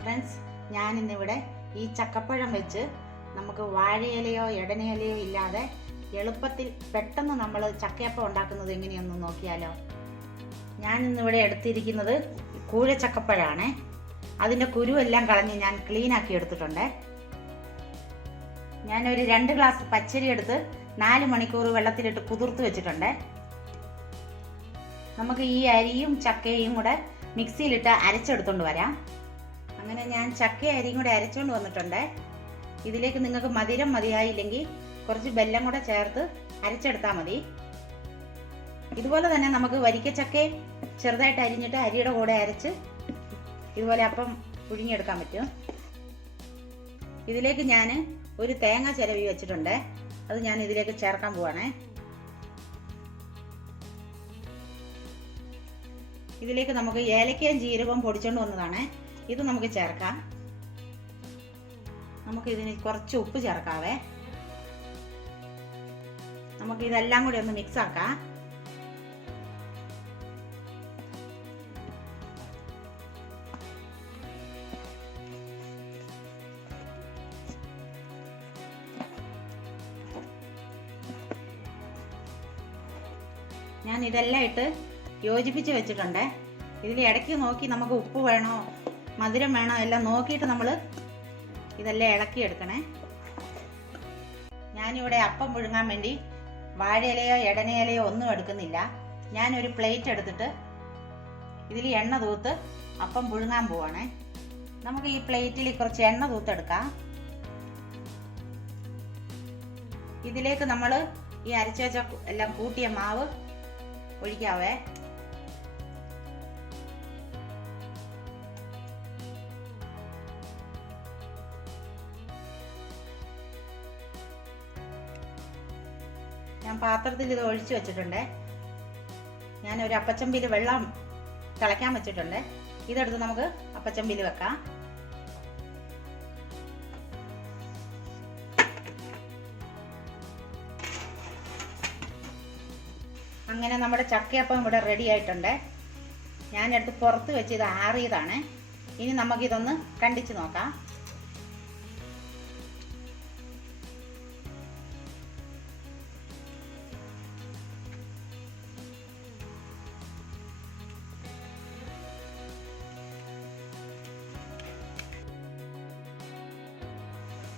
Friends, ഞാനിന്നിവിടെ ഈ ചക്കപ്പഴം വെച്ച് നമുക്ക് വാഴയിലയോ ഇടനയിലയോ ഇല്ലാതെ എളുപ്പത്തിൽ പെട്ടെന്ന് നമ്മൾ ചക്കയപ്പം ഉണ്ടാക്കുന്നത് എങ്ങനെയൊന്ന് നോക്കിയാലോ. ഞാനിന്നിവിടെ എടുത്തിരിക്കുന്നത് കൂഴച്ചക്കപ്പഴമാണ്. അതിൻ്റെ കുരുവെല്ലാം കളഞ്ഞ് ഞാൻ ക്ലീൻ ആക്കി എടുത്തിട്ടുണ്ട്. ഞാനൊരു 2 ഗ്ലാസ് പച്ചരി എടുത്ത് 4 മണിക്കൂർ വെള്ളത്തിലിട്ട് കുതിർത്ത് വെച്ചിട്ടുണ്ട്. നമുക്ക് ഈ അരിയും ചക്കയും കൂടെ മിക്സിയിലിട്ട് അരച്ചെടുത്തോണ്ട് വരാം. അങ്ങനെ ഞാൻ ചക്കയും അരിയും കൂടെ അരച്ചുകൊണ്ട് വന്നിട്ടുണ്ട്. ഇതിലേക്ക് നിങ്ങൾക്ക് മധുരം മതിയായില്ലെങ്കിൽ കുറച്ച് വെല്ലം കൂടെ ചേർത്ത് അരച്ചെടുത്താൽ മതി. ഇതുപോലെ തന്നെ നമുക്ക് വരിക്കച്ചക്കയും ചെറുതായിട്ട് അരിഞ്ഞിട്ട് അരിയുടെ കൂടെ അരച്ച് ഇതുപോലെ അപ്പം പുഴുങ്ങിയെടുക്കാൻ പറ്റും. ഇതിലേക്ക് ഞാൻ ഒരു തേങ്ങ ചിരവി വെച്ചിട്ടുണ്ട്. അത് ഞാൻ ഇതിലേക്ക് ചേർക്കാൻ പോവാണേ. ഇതിലേക്ക് നമുക്ക് ഏലക്കയും ജീരകവും പൊടിച്ചുകൊണ്ട് വന്നതാണ്. ഇത് നമുക്ക് ചേർക്കാം. നമുക്ക് ഇതിന് കുറച്ച് ഉപ്പ് ചേർക്കാവേ. നമുക്ക് ഇതെല്ലാം കൂടി ഒന്ന് മിക്സ് ആക്കാം. ഞാൻ ഇതെല്ലാം ഇട്ട് യോജിപ്പിച്ച് വെച്ചിട്ടുണ്ട്. ഇതിൽ ഇടയ്ക്ക് നോക്കി നമുക്ക് ഉപ്പ് വേണോ മധുരം വേണോ എല്ലാം നോക്കിയിട്ട് നമ്മൾ ഇതെല്ലാം ഇളക്കിയെടുക്കണേ. ഞാനിവിടെ അപ്പം പുഴുങ്ങാൻ വേണ്ടി വാഴയിലയോ ഇടനയിലയോ ഒന്നും എടുക്കുന്നില്ല. ഞാനൊരു പ്ലേറ്റ് എടുത്തിട്ട് ഇതിൽ എണ്ണ തൂത്ത് അപ്പം പുഴുങ്ങാൻ പോവാണേ. നമുക്ക് ഈ പ്ലേറ്റിൽ കുറച്ച് എണ്ണ തൂത്തെടുക്കാം. ഇതിലേക്ക് നമ്മൾ ഈ അരച്ച് വെച്ച എല്ലാം കൂട്ടിയ മാവ് ഒഴിക്കാവേ. ഞാൻ പാത്രത്തിൽ ഇത് ഒഴിച്ചു വെച്ചിട്ടുണ്ട്. ഞാൻ ഒരു അപ്പച്ചമ്പിയിൽ വെള്ളം തിളയ്ക്കാൻ വെച്ചിട്ടുണ്ട്. ഇതെടുത്ത് നമുക്ക് അപ്പച്ചമ്പിയിൽ വെക്കാം. അങ്ങനെ നമ്മുടെ ചക്കയപ്പം ഇവിടെ റെഡി ആയിട്ടുണ്ട്. ഞാനെടുത്ത് പുറത്ത് വെച്ച് ഇത് ആറിയതാണ്. ഇനി നമുക്കിതൊന്ന് കണ്ടിച്ച് നോക്കാം.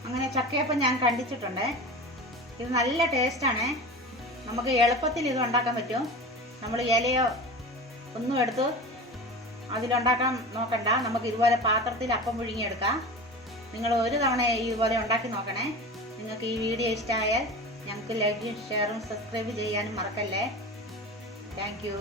അങ്ങനെ ചക്കയപ്പം ഞാൻ കണ്ടിച്ചിട്ടുണ്ട്. ഇത് നല്ല ടേസ്റ്റാണ്. നമുക്ക് എളുപ്പത്തിൽ ഇത് ഉണ്ടാക്കാൻ പറ്റും. നമ്മൾ ഇലയോ ഒന്നും എടുത്ത് അതിലുണ്ടാക്കാൻ നോക്കണ്ട. നമുക്ക് ഇതുപോലെ പാത്രത്തിൽ അപ്പം പുഴുങ്ങിയെടുക്കാം. നിങ്ങൾ ഒരു തവണ ഇതുപോലെ ഉണ്ടാക്കി നോക്കണേ. നിങ്ങൾക്ക് ഈ വീഡിയോ ഇഷ്ടമായാൽ ഞങ്ങൾക്ക് ലൈക്കും ഷെയറും സബ്സ്ക്രൈബ് ചെയ്യാനും മറക്കല്ലേ. Thank you.